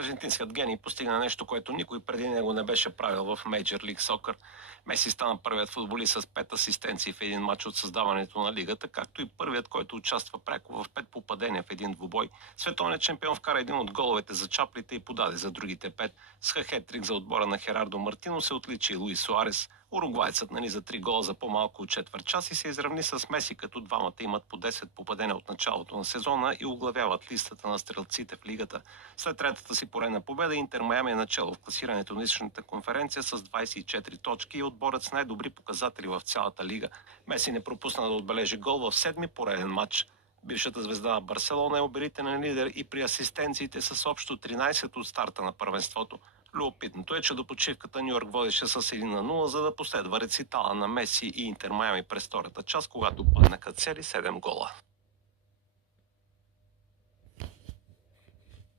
Аржентинският гений постигна нещо, което никой преди него не беше правил в Major League Soccer. Меси стана първият футболист с 5 асистенции в един матч от създаването на лигата, както и първият, който участва пряко в 5 попадения в един двубой. Световният шампион вкара един от головете за чаплите и подаде за другите 5. С хет-трик за отбора на Херардо Мартино се отличи Луис Суарес. Уругвайцът наниза 3 гола за по-малко от четвърт час и се изравни с Меси, като двамата имат по 10 попадения от началото на сезона и оглавяват листата на стрелците в лигата. След третата си поредна победа Интер Майами е начало в класирането на личната конференция с 24 точки и отборът с най-добри показатели в цялата лига. Меси не пропусна да отбележи гол в седми пореден матч. Бившата звезда на Барселона е оберителен лидер и при асистенциите с общо 13 от старта на първенството. Любопитното е, че до почивката Ню Йорк водеше с 1-0, за да последва рецитала на Меси и Интер Майами през втората част, когато паднаха цели 7 гола.